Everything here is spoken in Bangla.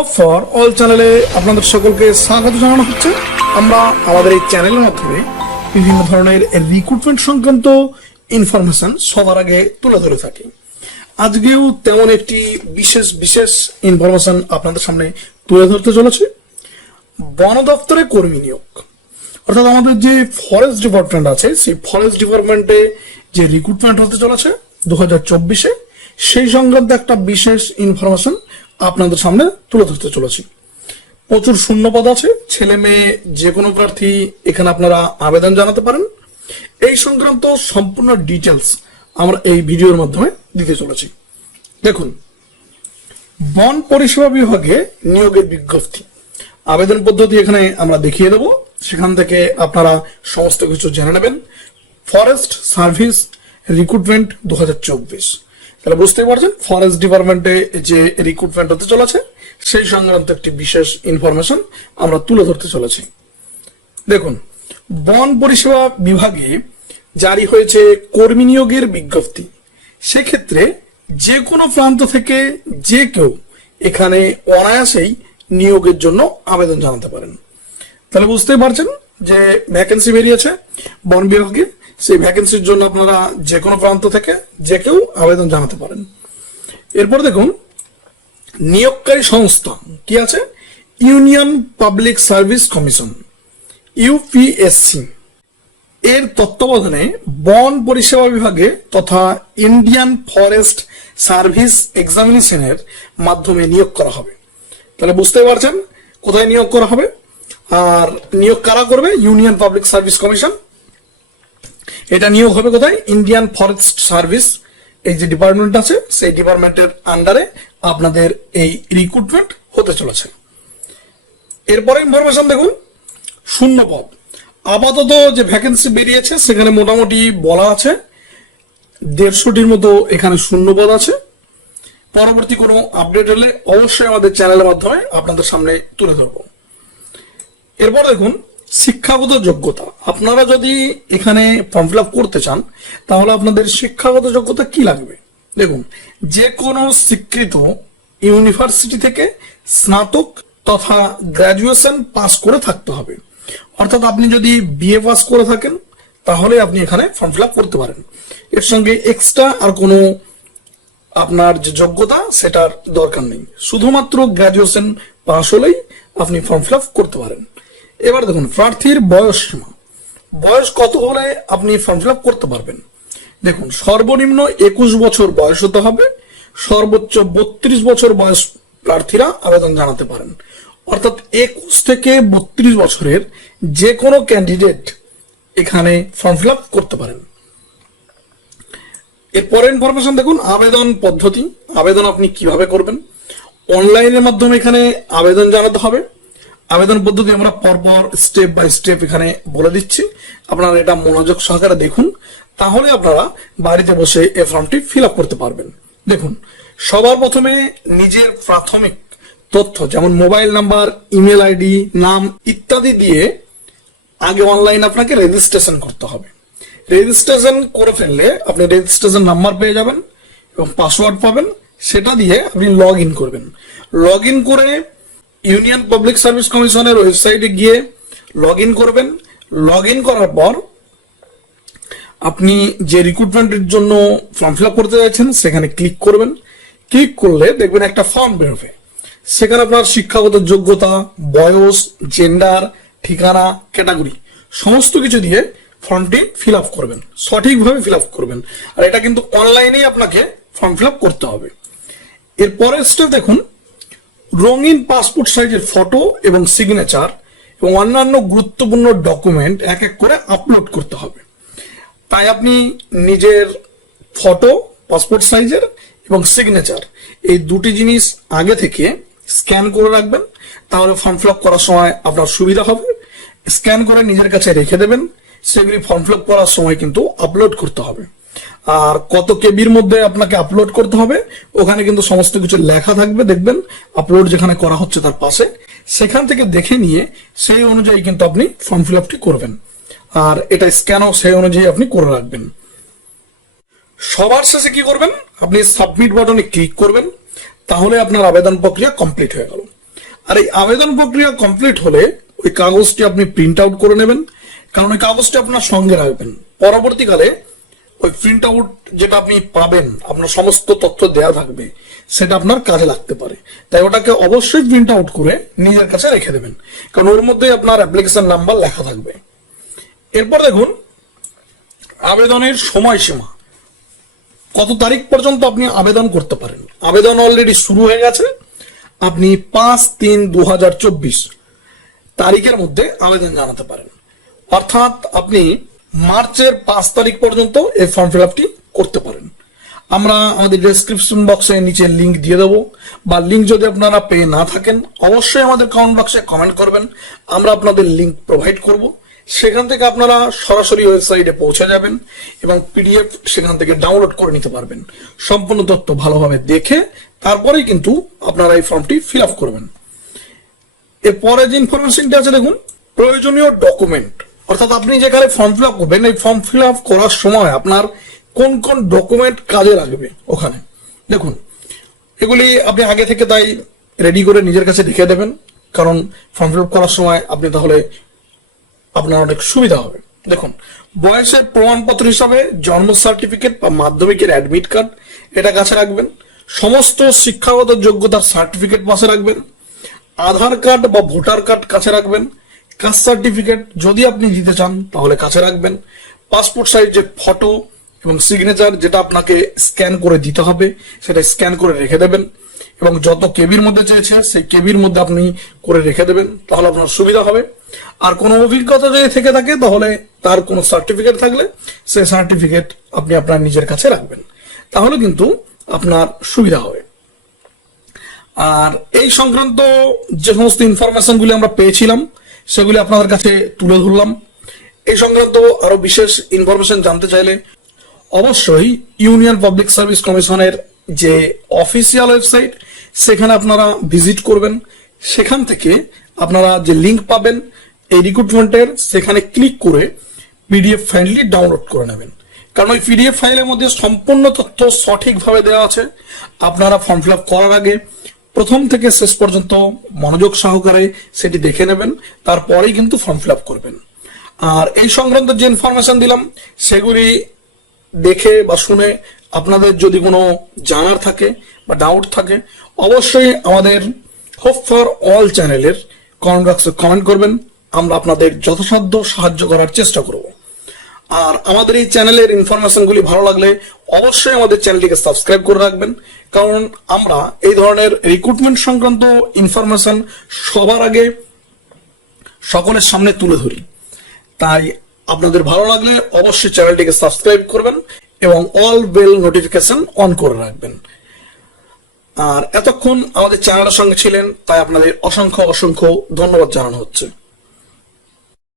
হপ ফর অল চ্যানেলে আপনাদের সকলকে স্বাগত জানানো হচ্ছে। আমরা আমাদের এই চ্যানেলের মাধ্যমে বিভিন্ন ধরনের রিক্রুটমেন্ট সংক্রান্ত ইনফরমেশন সবার আগে তুলে ধরে থাকি। আজকেও তেমন একটি বিশেষ ইনফরমেশন আপনাদের সামনে তুলে ধরতে চলেছে। বন দপ্তরে কর্মী নিয়োগ, অর্থাৎ আমাদের যে ফরেস্ট ডিপার্টমেন্ট আছে সেই ফরেস্ট ডিপার্টমেন্টে যে রিক্রুটমেন্ট হতে চলেছে 2024-এ, সেই সংক্রান্ত একটা বিশেষ ইনফরমেশন আপনাদের সামনে তুলে ধরতে চলেছি। প্রচুর শূন্যপদ আছে, ছেলে মেয়ে যে কোনো প্রার্থী এখানে আপনারা আবেদন জানাতে পারেন। এই সংক্রান্ত সম্পূর্ণ ডিটেলস আমরা এই ভিডিওর মাধ্যমে দিতে চলেছি। দেখুন, বন পরিষেবা বিভাগে নিয়োগের বিজ্ঞপ্তি, আবেদন পদ্ধতি এখানে আমরা দেখিয়ে দেব, সেখান থেকে আপনারা সমস্ত কিছু জেনে নেবেন। ফরেস্ট সার্ভিস রিক্রুটমেন্ট 2024, তাহলে বুঝতেই পারছেন ফরেস্ট ডিপার্টমেন্টে যে রিক্রুটমেন্ট হতে চলেছে সেই সংক্রান্ত একটি বিশেষ ইনফরমেশন আমরা তুলে ধরতে চলেছি। দেখুন, বন পরিষেবা বিভাগে জারি হয়েছে কর্মী নিয়োগের বিজ্ঞপ্তি। সেক্ষেত্রে যে কোনো প্রান্ত থেকে যে কেউ এখানে অনায়াসেই নিয়োগের জন্য আবেদন জানাতে পারেন। তাহলে বুঝতেই পারছেন যে ভ্যাকেন্সি বেরিয়েছে বন বিভাগে, সেই ভ্যাকেন্সির জন্য আপনারা যে কোনো প্রান্ত থেকে যে কেউ আবেদন জানাতে পারেন। এরপর দেখুন, নিয়োগকারী সংস্থা কি আছে, union public service commission UPSC এর তত্ত্বাবধানে বন পরিষেবা বিভাগে তথা ইন্ডিয়ান ফরেস্ট সার্ভিস এক্সামিনেশনের মাধ্যমে নিয়োগ করা হবে। তাহলে বুঝতেই পারছেন কোথায় নিয়োগ করা হবে, আর নিয়োগ কারা করবে, ইউনিয়ন পাবলিক সার্ভিস কমিশন। এটা নিয়োগ হবে কোথায়, ইন্ডিয়ান ফরেস্ট সার্ভিস এই যে ডিপার্টমেন্ট আছে সেই ডিপার্টমেন্টের আন্ডারে আপনাদের এই রিক্রুটমেন্ট হতে চলেছে। এরপরে ইনফরমেশন দেখুন, শূন্যপদ আপাতত যে ভ্যাকেন্সি বেরিয়েছে সেখানে মোটামুটি বলা আছে 150টির মতো এখানে শূন্যপদ আছে। পরবর্তী কোনো আপডেট হলে অবশ্যই আমাদের চ্যানেলের মাধ্যমে আপনাদের সামনে তুলে ধরবো। এরপর দেখুন, শিক্ষাগত যোগ্যতা, আপনারা যদি এখানে ফর্ম ফিল আপ করতে চান তাহলে আপনাদের শিক্ষাগত যোগ্যতা কি লাগবে। দেখুন, যে কোনো স্বীকৃত ইউনিভার্সিটি থেকে স্নাতক তথা গ্রাজুয়েশন পাস করে থাকতে হবে। অর্থাৎ আপনি যদি বিএ পাস করে থাকেন তাহলে আপনি এখানে ফর্ম ফিল আপ করতে পারেন। এর সঙ্গে এক্সট্রা আর কোনো আপনার যে যোগ্যতা সেটার দরকার নেই, শুধুমাত্র গ্রাজুয়েশন পাস হলেই আপনি ফর্ম ফিল আপ করতে পারেন। এবার দেখুন, প্রার্থীর বয়স সীমা, বয়স কত হলে আপনি ফর্ম ফিল আপ করতে পারবেন। দেখুন, সর্বনিম্ন 21 বছর বয়স হতে হবে, সর্বোচ্চ 32 বছর বয়স প্রার্থীরা আবেদন জানাতে পারেন। অর্থাৎ 21 থেকে 32 বছরের যে কোনো ক্যান্ডিডেট এখানে ফর্ম ফিল আপ করতে পারেন। এরপরে ইনফরমেশন দেখুন, আবেদন পদ্ধতি, আবেদন আপনি কিভাবে করবেন। অনলাইনের মাধ্যমে এখানে আবেদন জানাতে হবে। আবেদন পদ্ধতি আমরা পরপর স্টেপ বাই স্টেপ এখানে বলে দিচ্ছি, আপনারা এটা মনোযোগ সহকারে দেখুন, তাহলে আপনারা বাড়িতে বসে এই ফর্মটি ফিল আপ করতে পারবেন। দেখুন, সবার প্রথমে নিজের প্রাথমিক তথ্য যেমন মোবাইল নাম্বার, ইমেল আইডি, নাম ইত্যাদি দিয়ে আগে অনলাইন আপনাকে রেজিস্ট্রেশন করতে হবে। রেজিস্ট্রেশন করে ফেললে আপনি রেজিস্ট্রেশন নাম্বার পেয়ে যাবেন এবং পাসওয়ার্ড পাবেন, সেটা দিয়ে আপনি লগ ইন করবেন। লগ ইন করে ইউনিয়ন পাবলিক সার্ভিস কমিশনের ওয়েবসাইটে গিয়ে লগ ইন করবেন। লগ ইন করার পর আপনি যে রিক্রুটমেন্টের জন্য ফর্ম ফিল আপ করতে যাচ্ছেন সেখানে ক্লিক করবেন। ক্লিক করলে দেখবেন একটা ফর্ম বেরোবে, সেখানে আপনার শিক্ষাগত যোগ্যতা, বয়স, জেন্ডার, ঠিকানা, ক্যাটাগরি সমস্ত কিছু দিয়ে ফর্মটি ফিল আপ করবেন, সঠিকভাবে ফিল আপ করবেন। আর এটা কিন্তু অনলাইনেই আপনাকে ফর্ম ফিল আপ করতে হবে। এরপরের স্টেপ দেখুন, রঙিন পাসপোর্ট সাইজের ফটো এবং সিগনেচার এবং অন্যান্য গুরুত্বপূর্ণ ডকুমেন্ট এক এক করে আপলোড করতে হবে। তাই আপনি নিজের ফটো পাসপোর্ট সাইজের এবং সিগনেচার এই দুটি জিনিস আগে থেকে স্ক্যান করে রাখবেন, তাহলে ফর্ম ফিল আপ করার সময় আপনার সুবিধা হবে। স্ক্যান করে নিজের কাছে রেখে দেবেন, সেগুলি ফর্ম ফিল আপ করার সময় কিন্তু আপলোড করতে হবে। আর কত কেবির মধ্যে আপনাকে আপলোড করতে হবে ওখানে কিন্তু সমস্ত কিছু লেখা থাকবে, দেখবেন আপলোড যেখানে করা হচ্ছে তার পাশে, সেখান থেকে দেখে নিয়ে সেই অনুযায়ী কিন্তু আপনি ফর্ম ফিল আপটি করবেন। আর এটা স্ক্যানও সেই অনুযায়ী আপনি করে রাখবেন। সবার শেষে কি করবেন, আপনি সাবমিট বাটনে ক্লিক করবেন, তাহলে আপনার আবেদন প্রক্রিয়া কমপ্লিট হয়ে গেল। আর এই আবেদন প্রক্রিয়া কমপ্লিট হলে ওই কাগজটি আপনি প্রিন্ট আউট করে নেবেন, কারণ ওই কাগজটি আপনার সঙ্গে রাখবেন। পরবর্তীকালে ওই প্রিন্ট আউট যেটা আপনি পাবেন, আপনার সমস্ত তথ্য দেয়া থাকবে, সেটা আপনার কাজে লাগতে পারে। তাই ওটাকে অবশ্যই প্রিন্ট আউট করে নিজের কাছে রেখে দেবেন, কারণ ওর মধ্যে আপনার অ্যাপ্লিকেশন নাম্বার লেখা থাকবে। এরপর দেখুন আবেদনের সময়সীমা, কত তারিখ পর্যন্ত আপনি আবেদন করতে পারেন। আবেদন অলরেডি শুরু হয়ে গেছে। আপনি 5/3/2024 তারিখের মধ্যে আবেদন জানাতে পারেন, অর্থাৎ আপনি মার্চের 5 তারিখ পর্যন্ত এই ফর্ম ফিল আপটি করতে পারেন। আমরা আমাদের ডেসক্রিপশন বক্সে নিচে লিংক দিয়ে দেবো, বা লিংক যদি আপনারা পেয়ে না থাকেন অবশ্যই আমাদের কমেন্ট বক্সে কমেন্ট করবেন, আমরা আপনাদের লিংক প্রোভাইড করব। সেখান থেকে আপনারা সরাসরি ওয়েবসাইটে পৌঁছে যাবেন এবং পিডিএফ সেখান থেকে ডাউনলোড করে নিতে পারবেন। সম্পূর্ণ তথ্য ভালোভাবে দেখে তারপরেই কিন্তু আপনারা এই ফর্মটি ফিল আপ করবেন। এরপরে যে ইনফরমেশনটি আছে দেখুন, প্রয়োজনীয় ডকুমেন্ট, অর্থাৎ আপনি যেখানে ফর্ম ফিল আপ করবেন এই ফর্ম ফিল আপ করার সময় আপনার কোন কোন ডকুমেন্ট কাজে লাগবে ওখানে দেখুন। এগুলি আপনি আগে থেকে তাই রেডি করে নিজের কাছে রেখে দেবেন, কারণ ফর্ম ফিল আপ করার সময় আপনি তাহলে আপনার অনেক সুবিধা হবে। দেখুন, বয়সের প্রমাণপত্র হিসাবে জন্ম সার্টিফিকেট বা মাধ্যমিকের অ্যাডমিট কার্ড এটা কাছে রাখবেন। সমস্ত শিক্ষাগত যোগ্যতার সার্টিফিকেট পাশে রাখবেন। আধার কার্ড বা ভোটার কার্ড কাছে রাখবেন। কাস্ট সার্টিফিকেট যদি আপনি দিতে চান তাহলে কাছে রাখবেন। পাসপোর্ট সাইজের ফটো এবং সিগনেচার যেটা আপনাকে স্ক্যান করে দিতে হবে সেটা স্ক্যান করে রেখে দেবেন, এবং যত কেবির মধ্যে চেয়েছে সেই কেবির মধ্যে আপনি করে রেখে দেবেন, তাহলে আপনার সুবিধা হবে। আর কোনো অভিজ্ঞতা যদি থেকে থাকে তাহলে তার কোনো সার্টিফিকেট থাকলে সেই সার্টিফিকেট আপনি আপনার নিজের কাছে রাখবেন, তাহলে কিন্তু আপনার সুবিধা হবে। আর এই সংক্রান্ত যে সমস্ত ইনফরমেশন গুলি আমরা পেয়েছিলাম সেগুলি আপনাদের কাছে তুলে ধরলাম। এই সংক্রান্ত আরো বিশেষ ইনফরমেশন জানতে চাইলে অবশ্যই ইউনিয়ন পাবলিক সার্ভিস কমিশনের যে অফিসিয়াল ওয়েবসাইট সেখানে আপনারা ভিজিট করবেন। সেখান থেকে আপনারা যে লিংক পাবেন এই রিক্রুটমেন্টের, সেখানে ক্লিক করে পিডিএফ ফাইলটি ডাউনলোড করে নেবেন, কারণ ওই পিডিএফ ফাইলের মধ্যে সম্পূর্ণ তথ্য সঠিকভাবে দেওয়া আছে। আপনারা ফর্ম ফিল আপ করার আগে প্রথম থেকে শেষ পর্যন্ত মনোযোগ সহকারে সেটি দেখে নেবেন, তারপরেই কিন্তু ফর্ম ফিল আপ করবেন। আর এই সংক্রান্ত যে ইনফরমেশন দিলাম সেগুলি দেখে বা শুনে আপনাদের যদি কোনো জানার থাকে বা ডাউট থাকে অবশ্যই আমাদের হোপ ফর অল চ্যানেলের কমেন্ট বক্সে কমেন্ট করবেন, আমরা আপনাদের যথাসাধ্য সাহায্য করার চেষ্টা করব। আর আমাদের এই চ্যানেলের ইনফরমেশনগুলি ভালো লাগলে অবশ্যই আমাদের চ্যানেলটিকে সাবস্ক্রাইব করে রাখবেন, কারণ আমরা এই ধরনের রিক্রুটমেন্ট সংক্রান্ত ইনফরমেশন সবার আগে সকলের সামনে তুলে ধরি। তাই আপনাদের ভালো লাগলে অবশ্যই চ্যানেলটিকে সাবস্ক্রাইব করবেন এবং অল বেল নোটিফিকেশন অন করে রাখবেন। আর এতক্ষণ আমাদের চ্যানেলের সঙ্গে ছিলেন তাই আপনাদের অসংখ্য অসংখ্য ধন্যবাদ জানানো হচ্ছে।